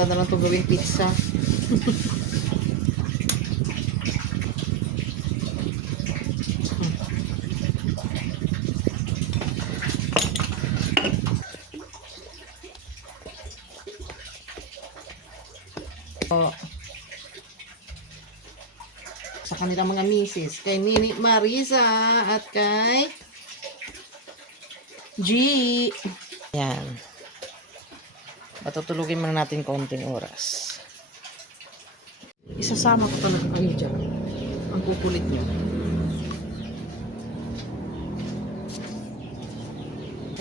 Ganda na lang ito gawing pizza. Sa kanilang mga misis, kay Nini Marisa at kay G. Yan. Patutulugin muna natin konting oras. Isasama ko talaga kayo dyan. Ang kukulit nyo.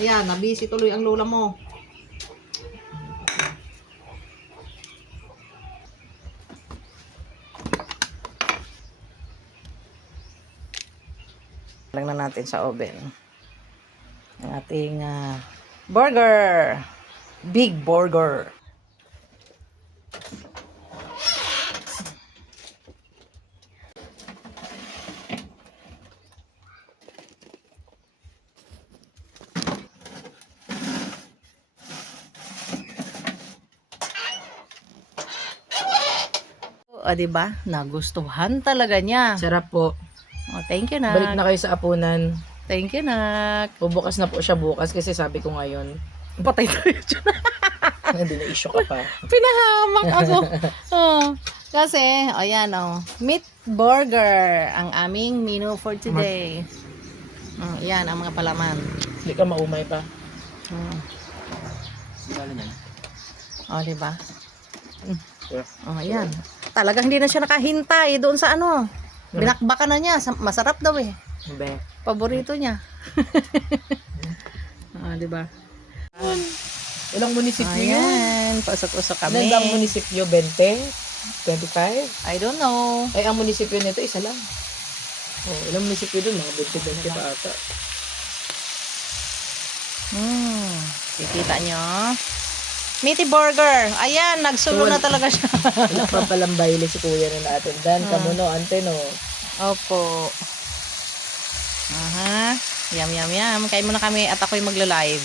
Ayan, nabisi tuloy ang lola mo. Lang na natin sa oven ang ating burger, big burger. O, diba? Nagustuhan talaga niya. Sarap po. Oh, thank you, Nak. Balik na kayo sa apunan. Thank you, Nak. Bubukas na po siya bukas kasi sabi ko ngayon. Patay tayo dyan. Hindi na issue ka pa. Pinahamak ako. Oh, kasi, ayan, meat burger ang aming menu for today. Yan, ang mga palaman. Hindi ka maumay pa. Oh, diba? Yeah. Oh, ayan. Talagang hindi na siya nakahintay doon sa ano. Binakbakan na niya. Masarap daw eh. Be. Paborito niya. Diba? Ilang munisipyo yun? Ayan. Pasok-usok kami. Ilang munisipyo? 20? 25? I don't know. Ay, ang munisipyo nito, isa lang. Oh, ilang munisipyo dun? Mga 20 pa ata. Kikita nyo. Meaty burger. Ayan, nagsulo na talaga siya. Nagpapalambayli si kuya na natin. Dan, kamuno, ante no. Opo. Aha. Yum, yum, yum. Kain muna kami at ako'y magla-live.